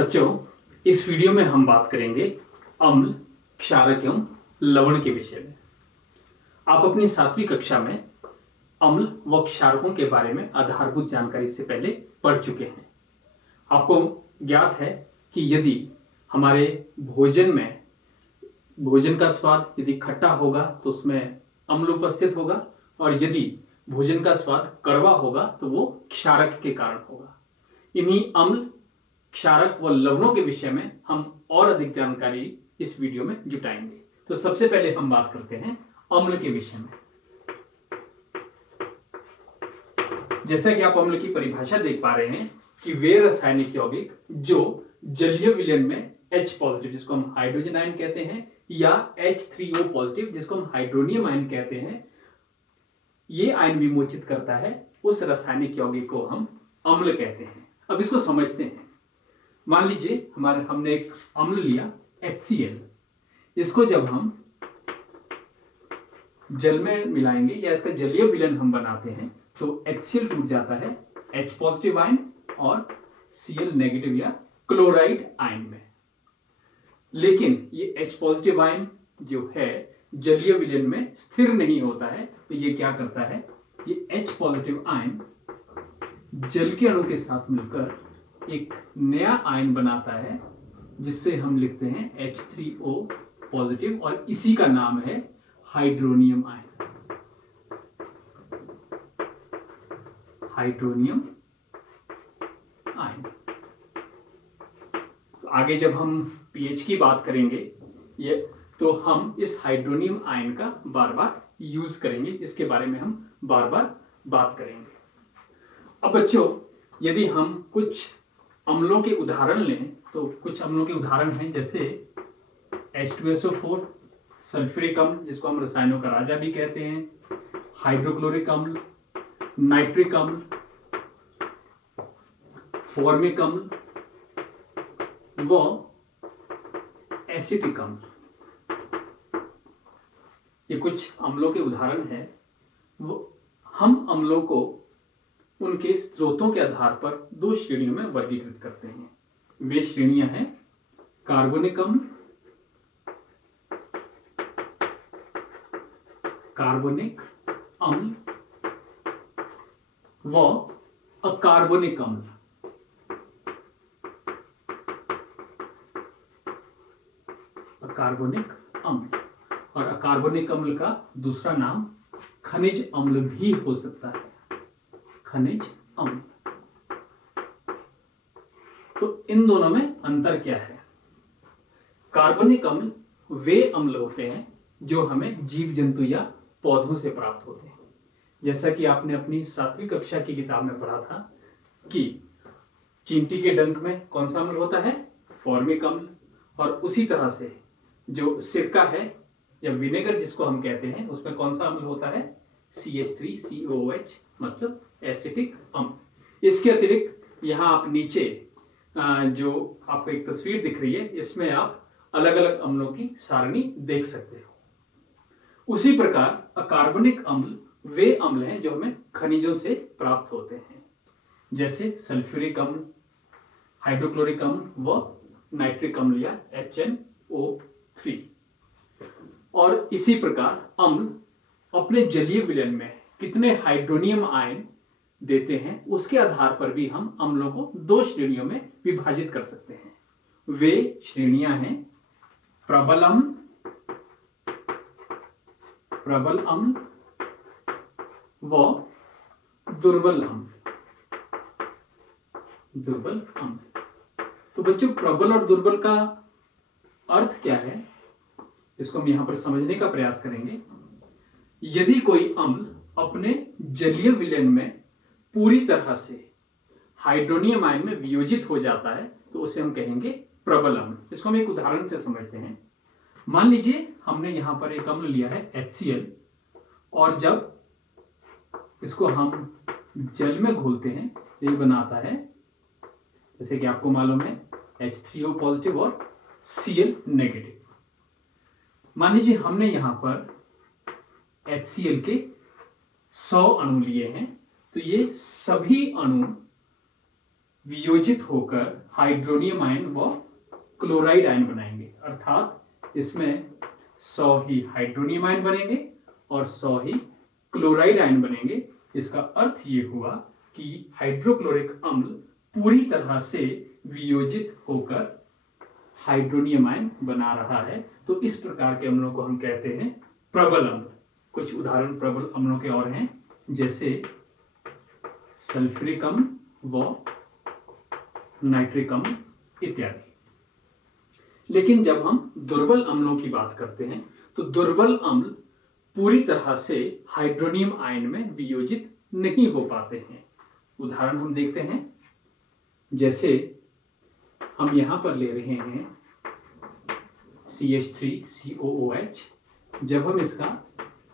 बच्चों, इस वीडियो में हम बात करेंगे अम्ल, क्षारक एवं लवण के विषय में। आप अपनी 7वीं कक्षा में अम्ल व क्षारकों के बारे में आधारभूत जानकारी से पहले पढ़ चुके हैं। आपको ज्ञात है कि यदि हमारे भोजन का स्वाद यदि खट्टा होगा तो उसमें अम्ल उपस्थित होगा, और यदि भोजन का स्वाद कड़वा होगा तो वो क्षारक के कारण होगा। इन्हीं अम्ल, क्षारक व लवणों के विषय में हम और अधिक जानकारी इस वीडियो में जुटाएंगे। तो सबसे पहले हम बात करते हैं अम्ल के विषय में। जैसा कि आप अम्ल की परिभाषा देख पा रहे हैं कि वे रासायनिक यौगिक जो जलीय विलयन में H पॉजिटिव, जिसको हम हाइड्रोजन आयन कहते हैं, या H3O पॉजिटिव, जिसको हम हाइड्रोनियम आयन कहते हैं, ये आयन विमोचित करता है, उस रासायनिक यौगिक को हम अम्ल कहते हैं। अब इसको समझते हैं। मान लीजिए हमने एक अम्ल लिया HCl। इसको जब हम जल में मिलाएंगे या इसका जलीय विलयन हम बनाते हैं तो HCl टूट जाता है H पॉजिटिव आयन और Cl नेगेटिव या क्लोराइड आयन में। लेकिन ये H पॉजिटिव आयन जो है जलीय विलयन में स्थिर नहीं होता है, तो ये क्या करता है, ये H पॉजिटिव आयन जल के अणु के साथ मिलकर एक नया आयन बनाता है, जिससे हम लिखते हैं H3O पॉजिटिव, और इसी का नाम है हाइड्रोनियम आयन। Hydronium ion. तो आगे जब हम pH की बात करेंगे तो हम इस हाइड्रोनियम आयन का बार बार यूज करेंगे, इसके बारे में हम बार बार बात करेंगे। अब बच्चों, यदि हम कुछ अम्लों के उदाहरण लें तो कुछ अम्लों के उदाहरण हैं जैसे H2SO4, सल्फ्यूरिक अम्ल, जिसको हम रसायनों का राजा भी कहते हैं, हाइड्रोक्लोरिक अम्ल, नाइट्रिक अम्ल, फॉर्मिक अम्ल व एसिटिक अम्ल। ये कुछ अम्लों के उदाहरण हैं। हम अम्लों को उनके स्रोतों के आधार पर 2 श्रेणियों में वर्गीकृत करते हैं। वे श्रेणियां हैं कार्बनिक अम्ल व अकार्बनिक अम्ल। अकार्बनिक अम्ल, और अकार्बनिक अम्ल का दूसरा नाम खनिज अम्ल भी हो सकता है, खनिज अम्ल। तो इन दोनों में अंतर क्या है? कार्बनिक अम्ल वे अम्ल होते हैं जो हमें जीव जंतु या पौधों से प्राप्त होते हैं। जैसा कि आपने अपनी 7वीं कक्षा की किताब में पढ़ा था कि चींटी के डंक में कौन सा अम्ल होता है? फॉर्मिक अम्ल। और उसी तरह से जो सिरका है या विनेगर जिसको हम कहते हैं, उसमें कौन सा अम्ल होता है? CH3COOH, मतलब एसिटिक अम्ल। इसके अतिरिक्त यहाँ आप नीचे जो आपको एक तस्वीर दिख रही है, इसमें आप अलग अलग अम्लों की सारणी देख सकते हो। उसी प्रकार अकार्बनिक अम्ल वे अम्ल हैं जो हमें खनिजों से प्राप्त होते हैं, जैसे सल्फ्यूरिक अम्ल, हाइड्रोक्लोरिक अम्ल व नाइट्रिक अम्ल या HNO3। और इसी प्रकार अम्ल अपने जलीय विलयन में कितने हाइड्रोनियम आयन देते हैं, उसके आधार पर भी हम अम्लों को 2 श्रेणियों में विभाजित कर सकते हैं। वे श्रेणियां हैं प्रबल अम्ल व दुर्बल अम्ल। तो बच्चों, प्रबल और दुर्बल का अर्थ क्या है, इसको हम यहां पर समझने का प्रयास करेंगे। यदि कोई अम्ल अपने जलीय विलयन में पूरी तरह से हाइड्रोनियम आयन में वियोजित हो जाता है तो उसे हम कहेंगे प्रबल अम्ल। इसको हम एक उदाहरण से समझते हैं। मान लीजिए हमने यहां पर एक अम्ल लिया है HCl, और जब इसको हम जल में घोलते हैं ये बनाता है, जैसे कि आपको मालूम है, H3O पॉजिटिव और Cl नेगेटिव। मान लीजिए हमने यहां पर HCl के 100 अणु लिए हैं, तो ये सभी अणु वियोजित होकर हाइड्रोनियम आयन व क्लोराइड आयन बनाएंगे। अर्थात इसमें 100 ही हाइड्रोनियम आयन बनेंगे और 100 ही क्लोराइड आयन बनेंगे। इसका अर्थ ये हुआ कि हाइड्रोक्लोरिक अम्ल पूरी तरह से वियोजित होकर हाइड्रोनियम आयन बना रहा है। तो इस प्रकार के अम्लों को हम कहते हैं प्रबल अम्ल। कुछ उदाहरण प्रबल अम्लों के और हैं, जैसे सल्फ्यूरिक अम्ल व नाइट्रिक अम्ल इत्यादि। लेकिन जब हम दुर्बल अम्लों की बात करते हैं तो दुर्बल अम्ल पूरी तरह से हाइड्रोनियम आयन में वियोजित नहीं हो पाते हैं। उदाहरण हम देखते हैं, जैसे हम यहां पर ले रहे हैं CH3COOH। जब हम इसका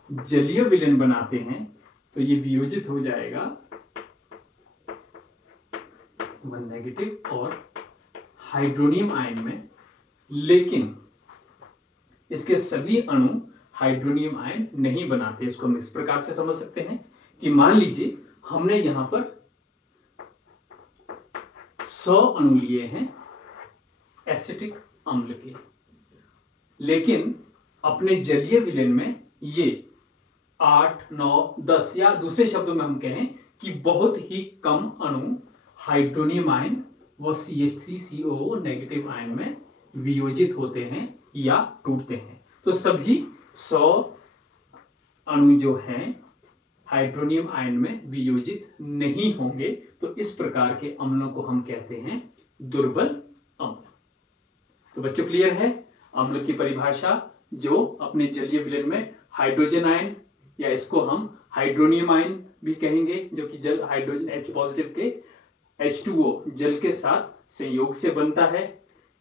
जलीय विलयन बनाते हैं तो ये वियोजित हो जाएगा 1 नेगेटिव और हाइड्रोनियम आयन में, लेकिन इसके सभी अणु हाइड्रोनियम आयन नहीं बनाते। इसको हम इस प्रकार से समझ सकते हैं कि मान लीजिए हमने यहां पर 100 अणु लिए हैं एसिटिक अम्ल के, लेकिन अपने जलीय विलयन में ये 8, 9, 10 या दूसरे शब्दों में हम कहें कि बहुत ही कम अणु हाइड्रोनियम आयन व CH3COO नेगेटिव आयन में वियोजित होते हैं या टूटते हैं। तो सभी 100 अणु जो हैं हाइड्रोनियम आयन में वियोजित नहीं होंगे। तो इस प्रकार के अम्लों को हम कहते हैं दुर्बल अम्ल। तो बच्चों क्लियर है अम्ल की परिभाषा, जो अपने जलीय विलयन में हाइड्रोजन आयन या इसको हम हाइड्रोनियम आयन भी कहेंगे, जो कि जल हाइड्रोजन H पॉजिटिव के H2O जल के साथ संयोग से बनता है।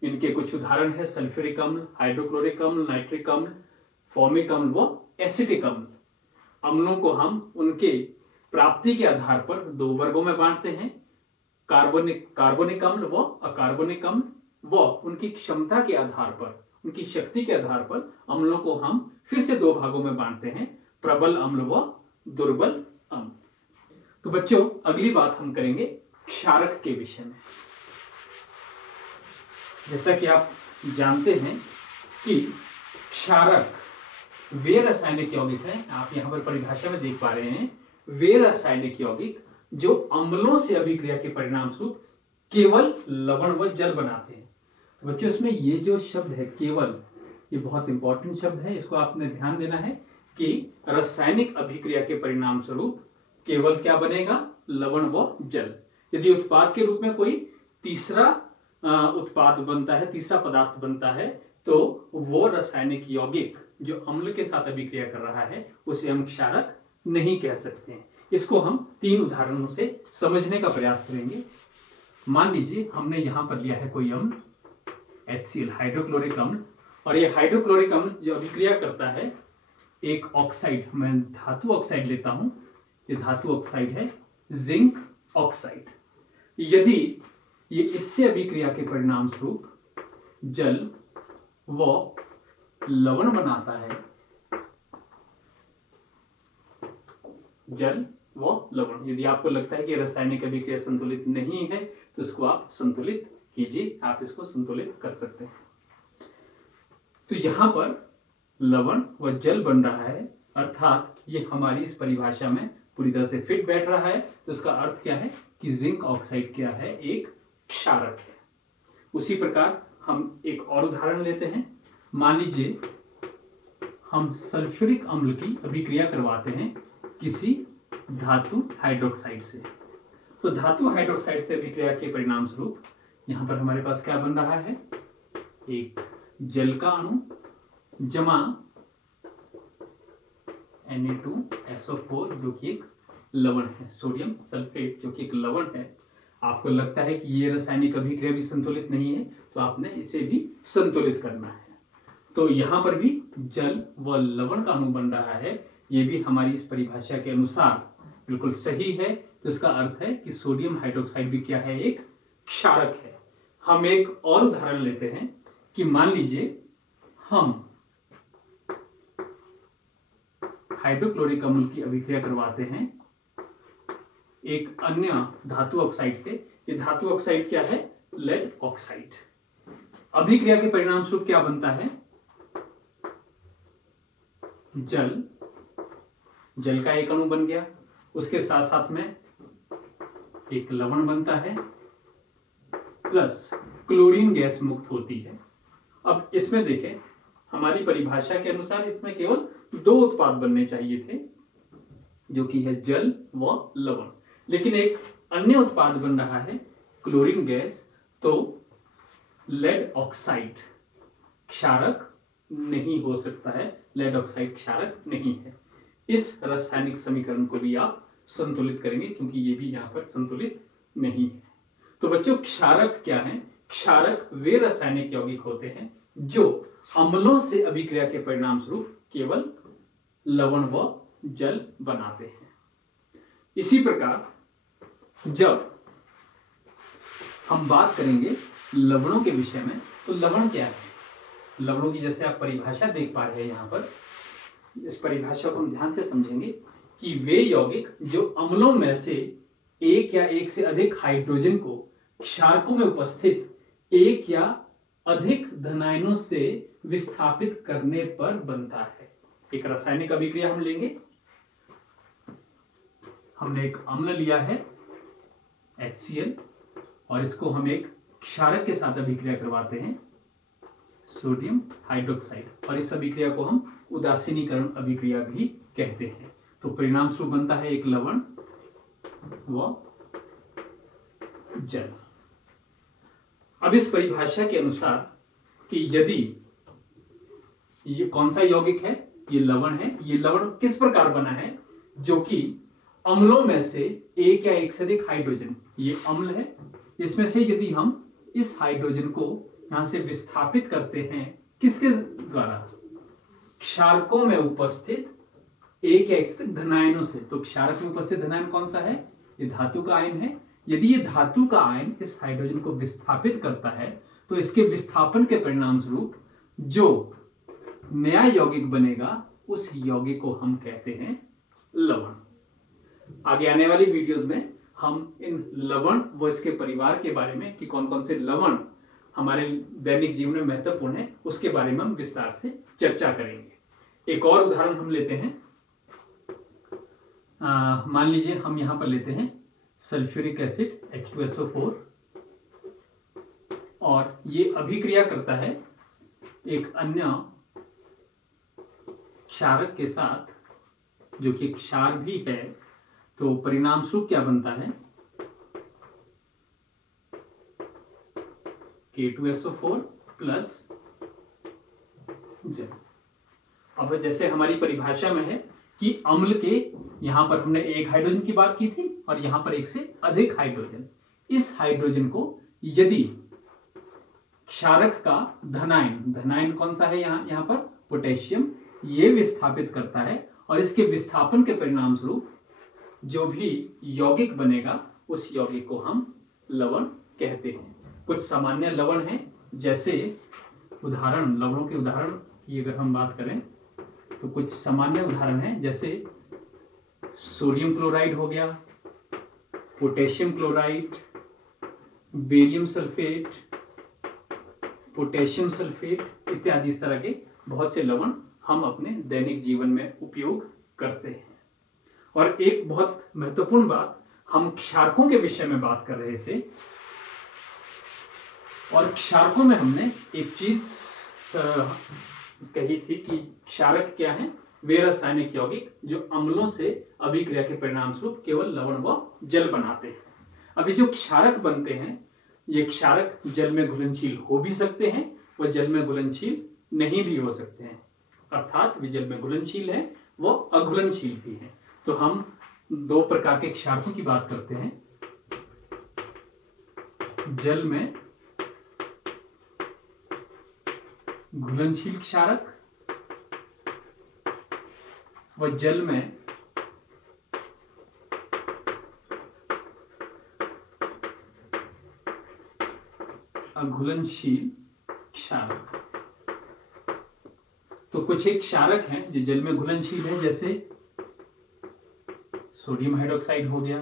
इनके कुछ उदाहरण है सल्फ्यूरिक अम्ल, हाइड्रोक्लोरिक अम्ल, नाइट्रिक अम्ल, फॉर्मिक अम्ल व एसिटिक अम्ल। अम्लों को हम उनके प्राप्ति के आधार पर दो वर्गों में बांटते हैं, कार्बनिक अम्ल व अकार्बनिक अम्ल, व उनकी क्षमता के आधार पर, उनकी शक्ति के आधार पर अम्लों को हम फिर से दो भागों में बांटते हैं, प्रबल अम्ल व दुर्बल अम्ल। तो बच्चों अगली बात हम करेंगे क्षारक के विषय में। जैसा कि आप जानते हैं कि क्षारक वे रासायनिक यौगिक हैं, आप यहां पर परिभाषा में देख पा रहे हैं, वे रासायनिक यौगिक जो अम्लों से अभिक्रिया के परिणाम स्वरूप केवल लवण व जल बनाते हैं। तो बच्चों इसमें ये जो शब्द है केवल, ये बहुत इंपॉर्टेंट शब्द है, इसको आपने ध्यान देना है कि रासायनिक अभिक्रिया के परिणाम स्वरूप केवल क्या बनेगा, लवण व जल। यदि उत्पाद के रूप में कोई तीसरा उत्पाद बनता है, तीसरा पदार्थ बनता है, तो वो रासायनिक यौगिक जो अम्ल के साथ अभिक्रिया कर रहा है उसे हम क्षारक नहीं कह सकते हैं। इसको हम 3 उदाहरणों से समझने का प्रयास करेंगे। मान लीजिए हमने यहां पर लिया है कोई अम्ल HCl हाइड्रोक्लोरिक अम्ल, और ये हाइड्रोक्लोरिक अम्ल जो अभिक्रिया करता है एक ऑक्साइड, मैं धातु ऑक्साइड लेता हूं, ये धातु ऑक्साइड है जिंक ऑक्साइड। यदि ये इससे अभिक्रिया के परिणाम स्वरूप जल व लवण बनाता है, जल व लवण, यदि आपको लगता है कि रासायनिक अभिक्रिया संतुलित नहीं है तो इसको आप संतुलित कीजिए, आप इसको संतुलित कर सकते हैं। तो यहां पर लवण व जल बन रहा है, अर्थात ये हमारी इस परिभाषा में पूरी तरह से फिट बैठ रहा है। तो इसका अर्थ क्या है कि जिंक ऑक्साइड क्या है, एक क्षारक है। उसी प्रकार हम एक और उदाहरण लेते हैं। मान लीजिए हम सल्फ्यूरिक अम्ल की अभिक्रिया करवाते हैं किसी धातु हाइड्रोक्साइड से। तो धातु हाइड्रोक्साइड से अभिक्रिया के परिणाम स्वरूप यहां पर हमारे पास क्या बन रहा है, एक जल का अणु जमा Na2SO4 जो कि एक लवण है, सोडियम सल्फेट जो कि एक लवण है। आपको लगता है कि ये रासायनिक अभिक्रिया भी संतुलित नहीं है, तो आपने इसे भी संतुलित करना है। तो यहां पर भी जल व लवण का अणु बन रहा है, ये भी हमारी इस परिभाषा के अनुसार बिल्कुल सही है। तो इसका अर्थ है कि सोडियम हाइड्रोक्साइड भी क्या है, एक क्षारक है। हम एक और उदाहरण लेते हैं कि मान लीजिए हम हाइड्रोक्लोरिक अम्ल की अभिक्रिया करवाते हैं एक अन्य धातु ऑक्साइड से ये धातु ऑक्साइड क्या है? Lead oxide. अभिक्रिया के परिणाम स्वरूप क्या बनता है? जल, जल का एक अणु बन गया, उसके साथ साथ में एक लवण बनता है, प्लस क्लोरीन गैस मुक्त होती है। अब इसमें देखें, हमारी परिभाषा के अनुसार इसमें केवल दो उत्पाद बनने चाहिए थे, जो कि है जल व लवण, लेकिन एक अन्य उत्पाद बन रहा है क्लोरीन गैस। तो लेड ऑक्साइड क्षारक नहीं हो सकता है, लेड ऑक्साइड क्षारक नहीं है। इस रासायनिक समीकरण को भी आप संतुलित करेंगे, क्योंकि ये भी यहां पर संतुलित नहीं है। तो बच्चों, क्षारक क्या है? क्षारक वे रासायनिक यौगिक होते हैं जो अम्लों से अभिक्रिया के परिणाम स्वरूप केवल लवण व जल बनाते हैं। इसी प्रकार जब हम बात करेंगे लवणों के विषय में, तो लवण क्या है? लवणों की जैसे आप परिभाषा देख पा रहे हैं यहां पर, इस परिभाषा को हम ध्यान से समझेंगे कि वे यौगिक जो अम्लों में से एक या एक से अधिक हाइड्रोजन को क्षारकों में उपस्थित एक या अधिक धनायनों से विस्थापित करने पर बनता है। एक रासायनिक अभिक्रिया हम लेंगे, हमने एक अम्ल लिया है HCl, और इसको हम एक क्षारक के साथ अभिक्रिया करवाते हैं सोडियम हाइड्रोक्साइड, और इस अभिक्रिया को हम उदासीनीकरण अभिक्रिया भी कहते हैं। तो परिणाम स्वरूप बनता है एक लवण व जल। अब इस परिभाषा के अनुसार कि यदि ये कौन सा यौगिक है? ये लवण है। ये लवण किस प्रकार बना है? जो कि अम्लों में से एक या एक से अधिक हाइड्रोजन, ये अम्ल है, इसमें से यदि हम इस हाइड्रोजन को यहां से विस्थापित करते हैं, किसके द्वारा? क्षारकों में उपस्थित एक या एक से अधिक धनायनों से। तो क्षारक में उपस्थित धनायन कौन सा है? ये धातु का आयन है। यदि ये धातु का आयन इस हाइड्रोजन को विस्थापित करता है, तो इसके विस्थापन के परिणाम स्वरूप जो नया यौगिक बनेगा, उस यौगिक को हम कहते हैं लवण। आगे आने वाली वीडियोस में हम इन लवण व इसके परिवार के बारे में कि कौन कौन से लवण हमारे दैनिक जीवन में महत्वपूर्ण है, उसके बारे में हम विस्तार से चर्चा करेंगे। एक और उदाहरण हम लेते हैं। मान लीजिए हम यहां पर लेते हैं सल्फ्यूरिक एसिड H2SO4, और ये अभिक्रिया करता है एक अन्य क्षारक के साथ, जो कि क्षार भी है। तो परिणाम स्वरूप क्या बनता है? K2SO4 प्लस जल। अब जैसे हमारी परिभाषा में है कि अम्ल के, यहां पर हमने एक हाइड्रोजन की बात की थी और यहां पर एक से अधिक हाइड्रोजन। इस हाइड्रोजन को यदि क्षारक का धनायन, धनायन कौन सा है यहां पर? पोटेशियम, ये विस्थापित करता है, और इसके विस्थापन के परिणाम स्वरूप जो भी यौगिक बनेगा, उस यौगिक को हम लवण कहते हैं। कुछ सामान्य लवण हैं, जैसे उदाहरण, लवणों के उदाहरण की अगर हम बात करें तो कुछ सामान्य उदाहरण हैं, जैसे सोडियम क्लोराइड हो गया, potassium chloride, barium sulphate, potassium sulphate इत्यादि। इस तरह के बहुत से लवण हम अपने दैनिक जीवन में उपयोग करते हैं। और एक बहुत महत्वपूर्ण बात, हम क्षारकों के विषय में बात कर रहे थे, और क्षारकों में हमने एक चीज कही थी कि क्षारक क्या है? वे रासायनिक यौगिक जो अम्लों से अभिक्रिया के परिणाम स्वरूप केवल लवण व जल बनाते हैं। अभी जो क्षारक बनते हैं, ये क्षारक जल में घुलनशील हो भी सकते हैं व जल में घुलनशील नहीं भी हो सकते हैं, अर्थात वे जल में घुलनशील है व अघुलनशील भी है। तो हम दो प्रकार के क्षारकों की बात करते हैं, जल में घुलनशील क्षारक व जल में अघुलनशील क्षारक। तो कुछ एक क्षारक हैं जो जल में घुलनशील है, जैसे सोडियम हाइड्रोक्साइड हो गया,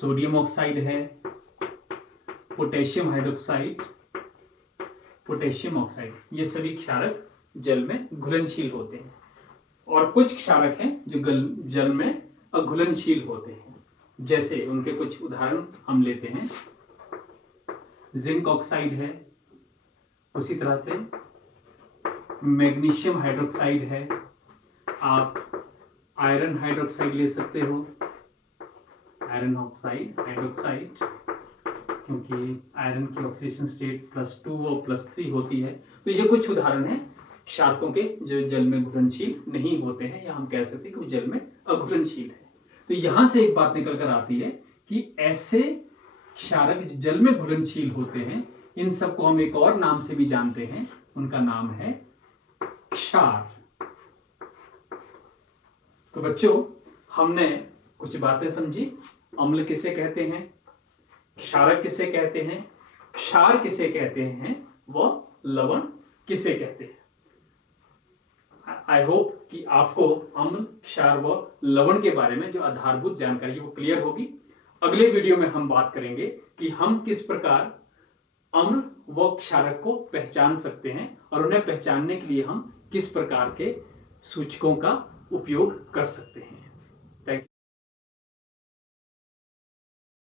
सोडियम ऑक्साइड है, पोटेशियम हाइड्रोक्साइड, पोटेशियम ऑक्साइड, ये सभी क्षारक जल में घुलनशील होते हैं। और कुछ क्षारक हैं जो जल में अघुलनशील होते हैं। जैसे उनके कुछ उदाहरण हम लेते हैं, जिंक ऑक्साइड है, उसी तरह से मैग्नीशियम हाइड्रोक्साइड है, आप आयरन हाइड्रोक्साइड ले सकते हो, आयरन ऑक्साइड हाइड्रोक्साइड, क्योंकि आयरन की ऑक्सीडेशन स्टेट +2 और +3 होती है। तो ये कुछ उदाहरण हैं क्षारकों के जो जल में घुलनशील नहीं होते हैं, या हम कह सकते हैं कि वो जल में अघुलनशील है। तो यहां से एक बात निकल कर आती है कि ऐसे क्षारक जो जल में घुलनशील होते हैं, इन सबको हम एक और नाम से भी जानते हैं, उनका नाम है क्षार। तो बच्चों, हमने कुछ बातें समझी। अम्ल किसे कहते हैं, क्षारक किसे कहते हैं, क्षार किसे कहते हैं, व लवण किसे कहते हैं। आई होप कि आपको अम्ल, क्षार व लवण के बारे में जो आधारभूत जानकारी है वो क्लियर होगी। अगले वीडियो में हम बात करेंगे कि हम किस प्रकार अम्ल व क्षारक को पहचान सकते हैं और उन्हें पहचानने के लिए हम किस प्रकार के सूचकों का उपयोग कर सकते हैं।